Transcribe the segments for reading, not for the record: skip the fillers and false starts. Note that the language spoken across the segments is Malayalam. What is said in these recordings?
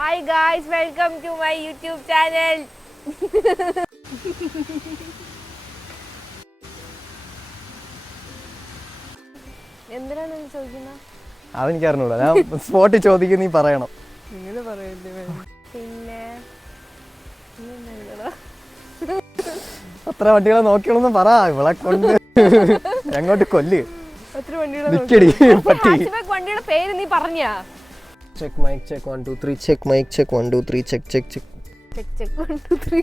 Hi guys, welcome to my YouTube channel. എന്തിനാണ് ചോദിക്കുന്നത്? അതെനിക്ക് അറിഞ്ഞൂടാ. ഞാൻ സ്പോട്ടിൽ ചോദിക്കും, നീ പറയണം. പിന്നെ അത്ര വണ്ടികളെ നോക്കിയോളൊന്നും പറ, ഇവളെ കൊണ്ട് എങ്ങോട്ട് കൊല്ല്. വണ്ടിയുടെ പേര് നീ പറഞ്ഞാ? Check mic check 1 2 3 check mic check 1 2 3 check check check check 1 2 3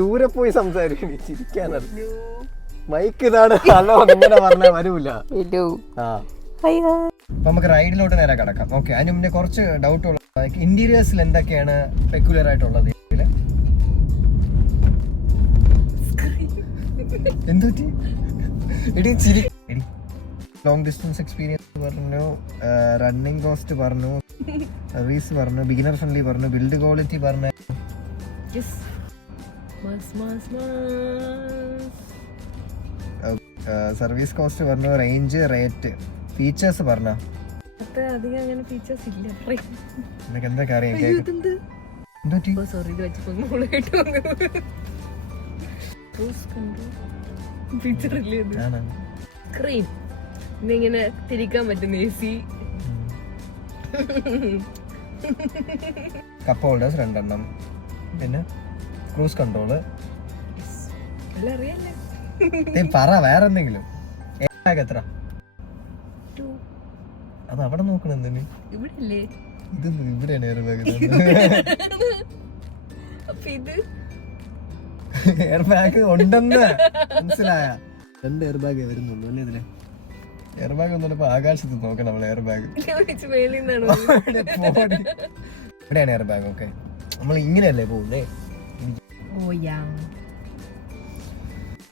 ദൂരെ പോയി സംസാരിക്കും. ചിരിക്കാനത് മൈക്ക് ഇതാണ്. ഹലോ നിങ്ങനെ പറഞ്ഞാൽ വരൂല. നമുക്ക് റൈഡിലോട്ട് നേരെ കിടക്കാം. ഓക്കെ, അതിന് മുന്നേ കുറച്ച് ഡൗട്ട് ഉള്ളത്, ഇന്റീരിയേഴ്സിൽ എന്തൊക്കെയാണ് പെക്യുലർ ആയിട്ടുള്ളത്? എന്തുപറ്റി? ലോങ് ഡിസ്റ്റൻസ് എക്സ്പീരിയൻസ് പറഞ്ഞു, റണ്ണിങ് കോസ്റ്റ് പറഞ്ഞു, സർവീസ് പറഞ്ഞു, ബിഗിനർ ഫ്രണ്ട്ലി പറഞ്ഞു, ബിൽഡ് ക്വാളിറ്റി പറഞ്ഞു, സർവീസ് കോസ്റ്റ് പറഞ്ഞു, റേഞ്ച്, റേറ്റ്, ഫീച്ചേഴ്സ് പറഞ്ഞോ? നിനക്ക് എന്തൊക്കെ അറിയാം? ഇങ്ങനെ തിരിക്കാൻ പറ്റുന്ന AC, കപ്പ് ഹോൾഡേഴ്സ് 2 എണ്ണം, പിന്നെ ക്രൂസ് കൺട്രോള്. പറ വേറെ എന്തെങ്കിലും. എത്ര? അത് അവിടെ നോക്കണം. എന്തിന് ഇതൊന്നും ഇവിടെയാണ് എയർ ബാഗ്. എയർ ബാഗ് ഉണ്ടെന്ന് മനസ്സിലായ? 2 എയർ ബാഗ് വരുന്നുള്ളൂ അല്ലേ ഇതില്? എയർ ബാഗ് ഒന്നും ഇപ്പൊ ആകാശത്ത് നോക്കണം നമ്മൾ. എയർ ബാഗ് ഇവിടെയാണ് എയർ ബാഗ്. ഓക്കെ, നമ്മൾ ഇങ്ങനെയല്ലേ പോകുന്നേ?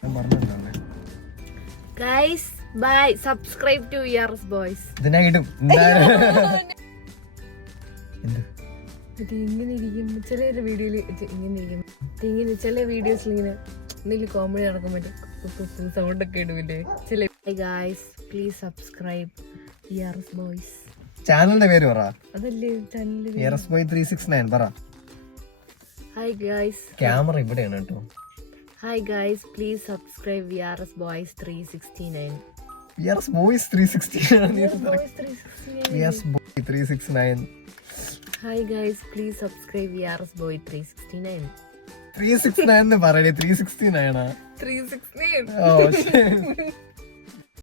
ഞാൻ പറഞ്ഞിട്ടുണ്ടേ. Guys, bye. Subscribe to ERS Boys. ഇതിനെ കിട്ടും. ഇങ്ങനെ ഇരിക്കും ചില വീഡിയോയിൽ, ഇങ്ങനെ ചില വീഡിയോസിൽ ഇങ്ങനെ എന്തെങ്കിലും കോമഡി നടക്കാൻ പറ്റും, സൗണ്ട് ഒക്കെ ഇടുമില്ലേ ചില. Guys, please subscribe ERS Boys. ചാനലിന്റെ പേര് പറ. അതല്ലേ ചാനലിന്റെ പേര്? ERS Boy 369 പറ. Hi guys. ക്യാമറ ഇവിടെയാണ് കേട്ടോ. Hi guys, please subscribe ERS Boys 369. ERS Boys 369. ERS Boy 369. Hi guys, please subscribe ERS Boy 369. 369 എന്ന് പറയണേ. 369 ആണ്. 369. ഓ ശരി.